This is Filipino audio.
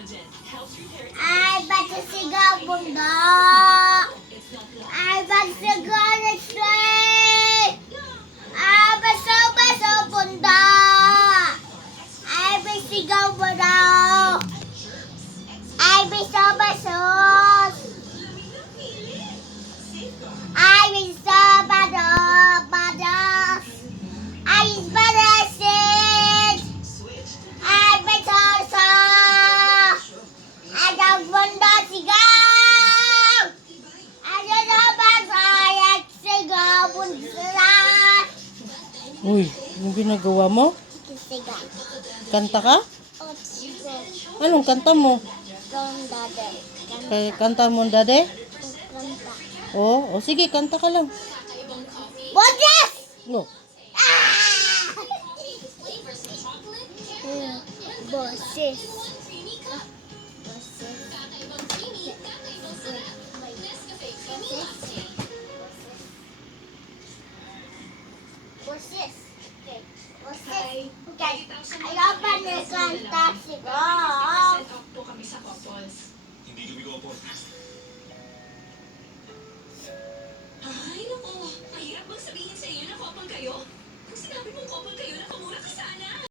Ay, magsisigaw bunda. Ay, magsisigaw na straight. Ay, baso bunda. Ay, magsisigaw bunda. Ay, baso. Ay, bada. Ay, badasin. Ay, baso. Ay, bunda sigaw. Ay, baso. Sigaw bunda. Uy, yung ginagawa mo? Sigaw. Kanta ka? Anong kanta mo? Kanta mo, dade? Oh, sige, kanta ka lang. Boses! No. Boses. Boses. Boses. Ayaw pa nagkanta sigaw. Hindi kami couple. Ay, naku. Mahirap bang sabihin sa inyo na couple kayo? Kung sinabi mong couple kayo,